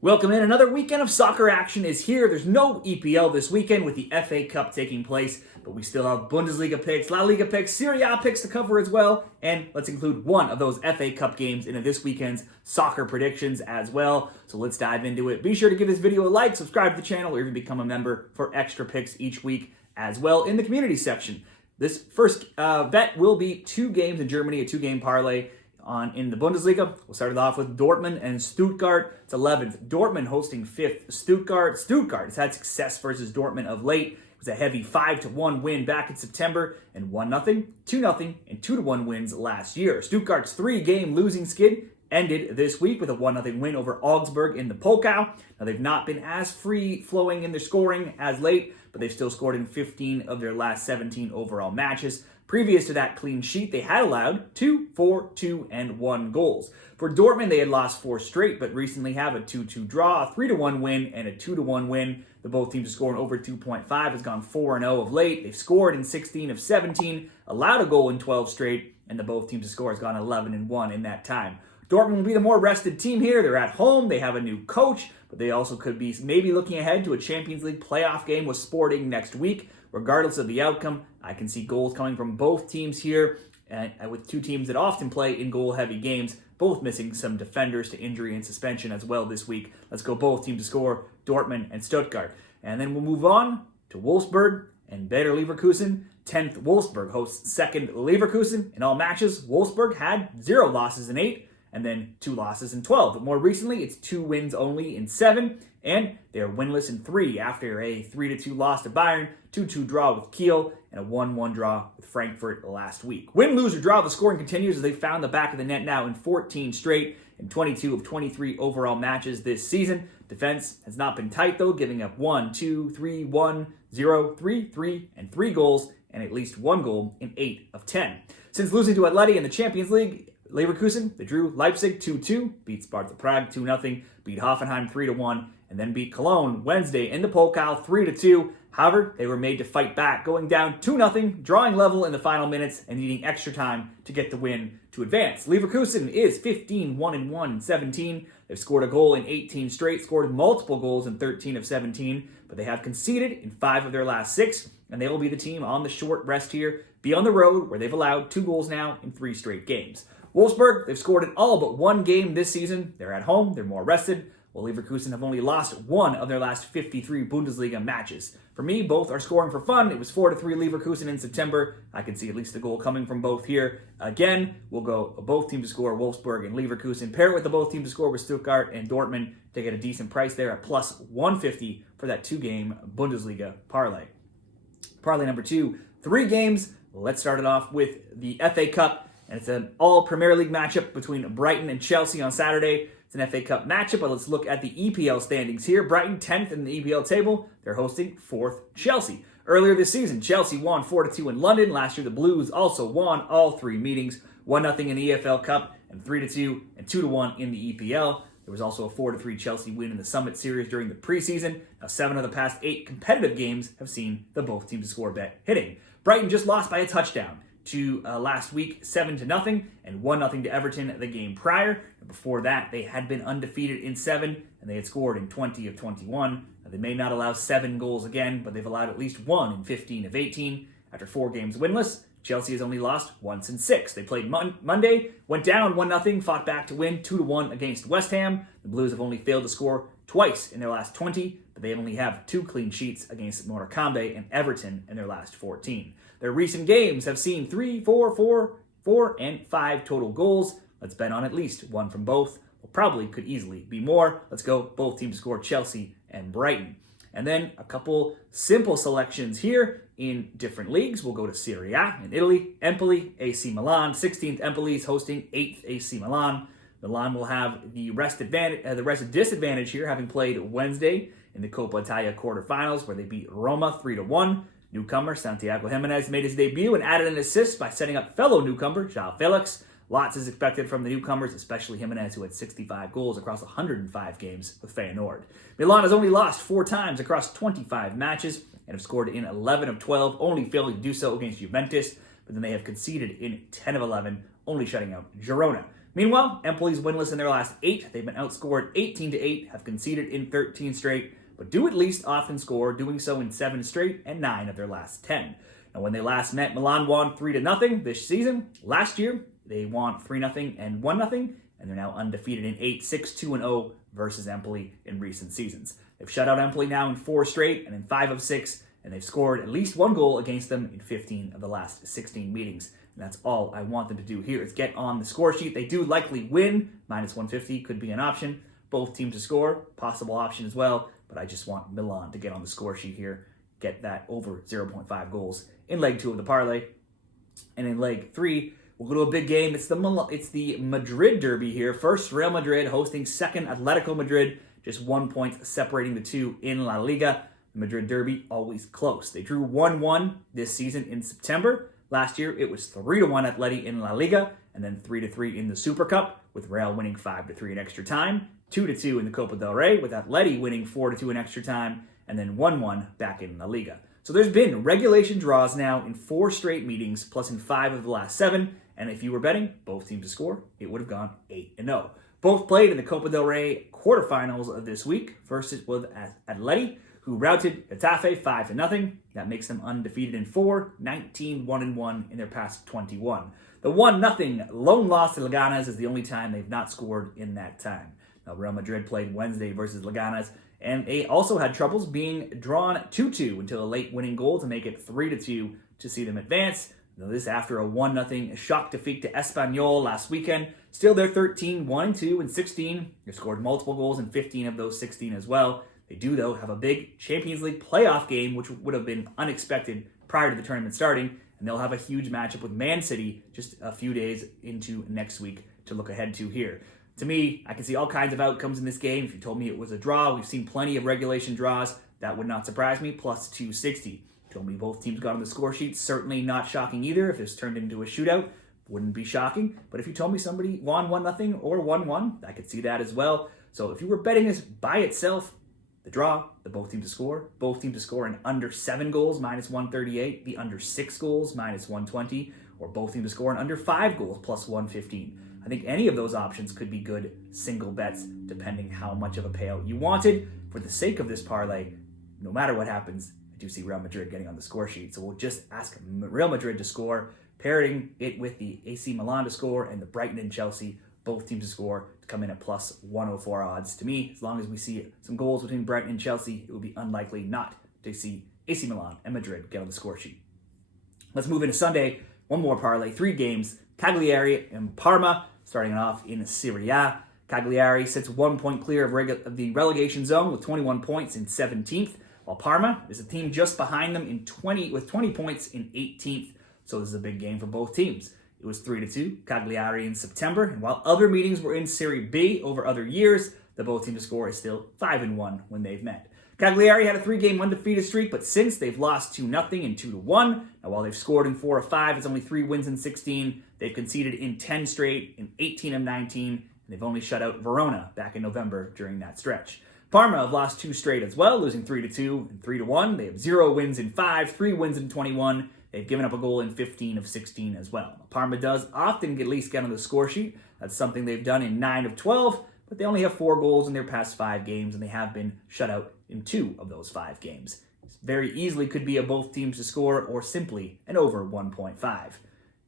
Welcome in. Another weekend of soccer action is here. There's no EPL this weekend with the FA Cup taking place, but we still have Bundesliga picks, La Liga picks, Serie A picks to cover as well, and let's include one of those FA Cup games into this weekend's soccer predictions as well. So let's dive into it. Be sure to give this video a like, subscribe to the channel, or even become a member for extra picks each week as well in the community section. This first bet will be 2 games in Germany, a 2-game parlay. In the Bundesliga, we'll start it off with Dortmund and Stuttgart. It's 11th. Dortmund hosting 5th. Stuttgart has had success versus Dortmund of late. It was a heavy 5-1 win back in September and 1-0, 2-0, and 2-1 wins last year. Stuttgart's 3-game losing skid ended this week with a 1-0 win over Augsburg in the Pokal. Now, they've not been as free-flowing in their scoring as late, but they've still scored in 15 of their last 17 overall matches. Previous to that clean sheet, they had allowed 2, 4, 2, and 1 goals. For Dortmund, they had lost 4 straight, but recently have a 2-2 draw, a 3-1 win, and a 2-1 win. The both teams are scoring over 2.5, has gone 4-0 of late. They've scored in 16 of 17, allowed a goal in 12 straight, and the both teams to score has gone 11-1 in that time. Dortmund will be the more rested team here. They're at home. They have a new coach, but they also could be maybe looking ahead to a Champions League playoff game with Sporting next week. Regardless of the outcome, I can see goals coming from both teams here, with 2 teams that often play in goal-heavy games, both missing some defenders to injury and suspension as well this week. Let's go both teams to score, Dortmund and Stuttgart. And then we'll move on to Wolfsburg and Bayer Leverkusen. 10th, Wolfsburg hosts 2nd Leverkusen. In all matches, Wolfsburg had 0 losses in 8, and then 2 losses in 12. But more recently, it's 2 wins only in 7, and they're winless in 3 after a 3-2 loss to Bayern, 2-2 draw with Kiel, and a 1-1 draw with Frankfurt last week. Win, lose, or draw, the scoring continues as they found the back of the net now in 14 straight in 22 of 23 overall matches this season. Defense has not been tight, though, giving up 1, 2, 3, 1, 0, 3, 3, and 3 goals, and at least 1 goal in 8 of 10. Since losing to Atletico in the Champions League, Leverkusen, they drew Leipzig 2-2, beat Sparta Prague 2-0, beat Hoffenheim 3-1, and then beat Cologne Wednesday in the Pokal 3-2. However, they were made to fight back, going down 2-0, drawing level in the final minutes, and needing extra time to get the win to advance. Leverkusen is 15-1-1 in 17. They've scored a goal in 18 straight, scored multiple goals in 13 of 17, but they have conceded in 5 of their last 6, and they will be the team on the short rest here, be on the road, where they've allowed 2 goals now in 3 straight games. Wolfsburg, they've scored in all but 1 game this season. They're at home, they're more rested, while Leverkusen have only lost 1 of their last 53 Bundesliga matches. For me, both are scoring for fun. It was 4-3 Leverkusen in September. I can see at least a goal coming from both here. Again, we'll go both teams to score, Wolfsburg and Leverkusen. Pair it with the both teams to score with Stuttgart and Dortmund to get a decent price there at plus 150 for that 2-game Bundesliga parlay. Parlay number 2, 3 games. Let's start it off with the FA Cup, and it's an all-Premier League matchup between Brighton and Chelsea on Saturday. It's an FA Cup matchup, but let's look at the EPL standings here. Brighton 10th in the EPL table. They're hosting 4th Chelsea. Earlier this season, Chelsea won 4-2 in London. Last year, the Blues also won all 3 meetings. 1-0 in the EFL Cup, and 3-2 and 2-1 in the EPL. There was also a 4-3 Chelsea win in the Summit Series during the preseason. Now, 7 of the past 8 competitive games have seen the both teams to score bet hitting. Brighton just lost by a touchdown to last week, 7-0, and 1-0 to Everton the game prior. And before that, they had been undefeated in 7, and they had scored in 20 of 21. Now, they may not allow 7 goals again, but they've allowed at least 1 in 15 of 18. After 4 games winless, Chelsea has only lost once in 6. They played Monday, went down 1-0, fought back to win 2-1 against West Ham. The Blues have only failed to score twice in their last 20, but they only have 2 clean sheets against Morecambe and Everton in their last 14. Their recent games have seen 3, 4, 4, 4, and 5 total goals. Let's bet on at least 1 from both. Well, probably could easily be more. Let's go both teams to score, Chelsea and Brighton. And then a couple simple selections here in different leagues. We'll go to Serie A in Italy, Empoli, AC Milan. 16th Empoli is hosting 8th AC Milan. Milan will have the rest disadvantage here, having played Wednesday in the Coppa Italia quarterfinals, where they beat Roma 3-1. Newcomer Santiago Jimenez made his debut and added an assist by setting up fellow newcomer João Felix. Lots is expected from the newcomers, especially Jimenez, who had 65 goals across 105 games with Feyenoord. Milan has only lost 4 times across 25 matches and have scored in 11 of 12, only failing to do so against Juventus, but then they have conceded in 10 of 11, only shutting out Girona. Meanwhile, Empoli's winless in their last 8. They've been outscored 18-8, have conceded in 13 straight, but do at least often score, doing so in 7 straight and 9 of their last 10. Now, when they last met, Milan won 3-0 this season. Last year, they won 3-0 and 1-0, and they're now undefeated in 8, 6-2-0 versus Empoli in recent seasons. They've shut out Empoli now in 4 straight and in 5 of 6, and they've scored at least 1 goal against them in 15 of the last 16 meetings. And that's all I want them to do here is get on the score sheet. They do likely win. Minus 150 could be an option. Both teams to score, possible option as well. But I just want Milan to get on the score sheet here, get that over 0.5 goals in leg 2 of the parlay. And in leg 3, we'll go to a big game. It's the Madrid derby here. First, Real Madrid hosting second Atletico Madrid, just 1 point separating the two in La Liga. The Madrid derby, always close. They drew 1-1 this season in September. Last year, it was 3-1 Atleti in La Liga, and then 3-3 in the Super Cup, with Real winning 5-3 in extra time, 2-2 in the Copa del Rey, with Atleti winning 4-2 in extra time, and then 1-1 back in La Liga. So there's been regulation draws now in 4 straight meetings, plus in 5 of the last 7, and if you were betting both teams to score, it would have gone 8-0. Both played in the Copa del Rey quarterfinals of this week. First it was Atleti, who routed Getafe 5-0. That makes them undefeated in 4, 19-1-1 in their past 21. The 1-0 lone loss to Leganes is the only time they've not scored in that time. Now, Real Madrid played Wednesday versus Leganes, and they also had troubles being drawn 2-2 until a late winning goal to make it 3-2 to see them advance. Now, this after a 1-0 shock defeat to Espanyol last weekend. Still, they're 13-1-2 and 16. They scored multiple goals in 15 of those 16 as well. They do, though, have a big Champions League playoff game, which would have been unexpected prior to the tournament starting, and they'll have a huge matchup with Man City just a few days into next week to look ahead to here. To me, I can see all kinds of outcomes in this game. If you told me it was a draw, we've seen plenty of regulation draws. That would not surprise me, plus 260. Told me both teams got on the score sheet, certainly not shocking either. If this turned into a shootout, wouldn't be shocking. But if you told me somebody won 1-0 or 1-1, I could see that as well. So if you were betting this by itself, the draw, the both teams to score in under 7 goals, minus 138, the under 6 goals, minus 120, or both teams to score in under 5 goals, plus 115. I think any of those options could be good single bets, depending how much of a payout you wanted. For the sake of this parlay, no matter what happens, I do see Real Madrid getting on the score sheet. So we'll just ask Real Madrid to score, pairing it with the AC Milan to score and the Brighton and Chelsea, both teams to score, to come in at plus 104 odds. To me, as long as we see some goals between Brighton and Chelsea, it would be unlikely not to see AC Milan and Madrid get on the score sheet. Let's move into Sunday. One more parlay, 3 games. Cagliari and Parma, starting off in Serie A. Cagliari sits 1 point clear of the relegation zone with 21 points in 17th, while Parma is a team just behind them with 20 points in 18th. So this is a big game for both teams. It was 3-2, Cagliari in September, and while other meetings were in Serie B over other years, the both teams to score is still 5-1 when they've met. Cagliari had a 3-game undefeated streak, but since they've lost 2-0 and 2-1. Now, while they've scored in 4 of 5, it's only 3 wins in 16. They've conceded in 10 straight, in 18 of 19, and they've only shut out Verona back in November during that stretch. Parma have lost 2 straight as well, losing 3-2 and 3-1. They have 0 wins in 5, 3 wins in 21. They've given up a goal in 15 of 16 as well. Parma does often at least get on the score sheet. That's something they've done in 9 of 12, but they only have 4 goals in their past 5 games, and they have been shut out in 2 of those 5 games. This very easily could be a both teams to score or simply an over 1.5.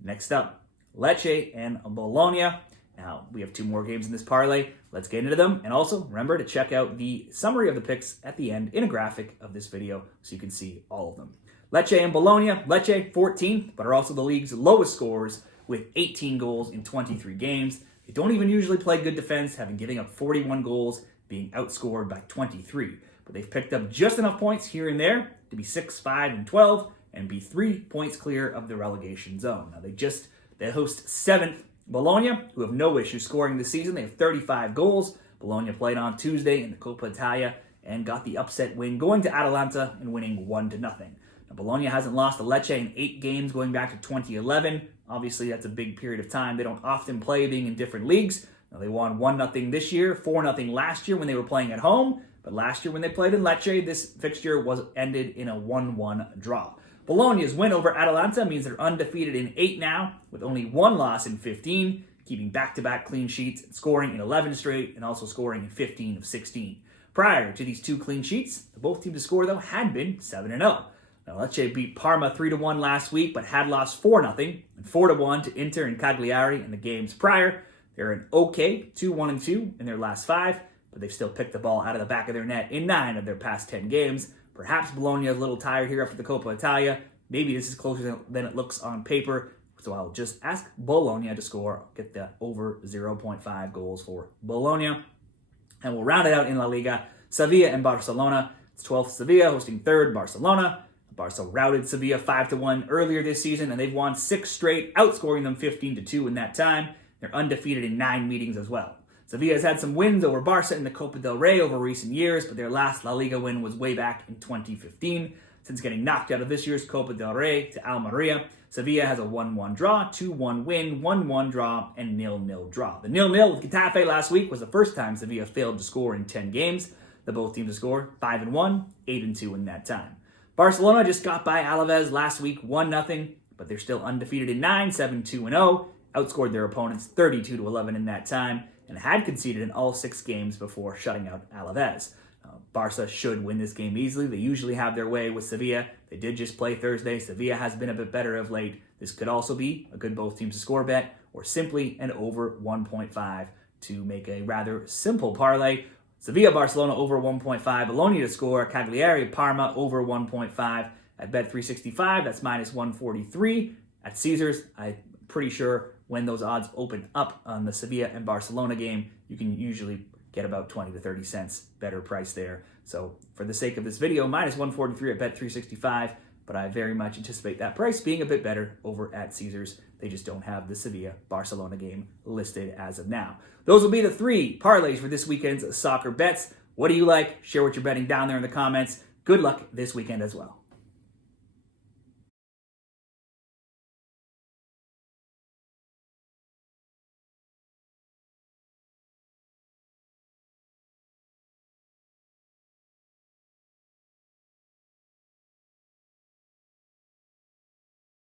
Next up, Lecce and Bologna. Now, we have 2 more games in this parlay. Let's get into them. And also, remember to check out the summary of the picks at the end in a graphic of this video so you can see all of them. Lecce and Bologna. Lecce, 14th, but are also the league's lowest scorers with 18 goals in 23 games. They don't even usually play good defense, having giving up 41 goals, being outscored by 23. But they've picked up just enough points here and there to be 6, 5, and 12 and be 3 points clear of the relegation zone. Now, they host 7th Bologna, who have no issue scoring this season. They have 35 goals. Bologna played on Tuesday in the Coppa Italia and got the upset win, going to Atalanta and winning 1-0. Now, Bologna hasn't lost to Lecce in 8 games going back to 2011. Obviously, that's a big period of time. They don't often play being in different leagues. Now, they won 1-0 this year, 4-0 last year when they were playing at home. But last year when they played in Lecce, this fixture was ended in a 1-1 draw. Bologna's win over Atalanta means they're undefeated in 8 now, with only 1 loss in 15. keeping back-to-back clean sheets, and scoring in 11 straight, and also scoring in 15 of 16. Prior to these 2 clean sheets, the both teams to score, though, had been 7-0. Now, Lecce beat Parma 3-1 last week, but had lost 4-0 and 4-1 to Inter and Cagliari in the games prior. They're an okay 2-1-2 in their last 5, but they've still picked the ball out of the back of their net in 9 of their past 10 games. Perhaps Bologna is a little tired here after the Coppa Italia. Maybe this is closer than it looks on paper. So I'll just ask Bologna to score. I'll get that over 0.5 goals for Bologna. And we'll round it out in La Liga. Sevilla and Barcelona. It's 12th Sevilla hosting 3rd Barcelona. Barca routed Sevilla 5-1 earlier this season, and they've won 6 straight, outscoring them 15-2 in that time. They're undefeated in 9 meetings as well. Sevilla has had some wins over Barca in the Copa del Rey over recent years, but their last La Liga win was way back in 2015. Since getting knocked out of this year's Copa del Rey to Almeria, Sevilla has a 1-1 draw, 2-1 win, 1-1 draw, and 0-0 draw. The 0-0 with Getafe last week was the first time Sevilla failed to score in 10 games. The both teams to score 5-1, 8-2 in that time. Barcelona just got by Alaves last week 1-0, but they're still undefeated in 9, 7-2-0, outscored their opponents 32-11 in that time, and had conceded in all 6 games before shutting out Alaves. Barca should win this game easily. They usually have their way with Sevilla. They did just play Thursday. Sevilla has been a bit better of late. This could also be a good both teams to score bet, or simply an over 1.5 to make a rather simple parlay. Sevilla, Barcelona over 1.5. Bologna to score. Cagliari, Parma over 1.5. At Bet365, that's minus 143. At Caesars, I'm pretty sure when those odds open up on the Sevilla and Barcelona game, you can usually get about 20 to 30 cents better price there. So for the sake of this video, minus 143 at Bet365, but I very much anticipate that price being a bit better over at Caesars. They just don't have the Sevilla-Barcelona game listed as of now. Those will be the 3 parlays for this weekend's soccer bets. What do you like? Share what you're betting down there in the comments. Good luck this weekend as well.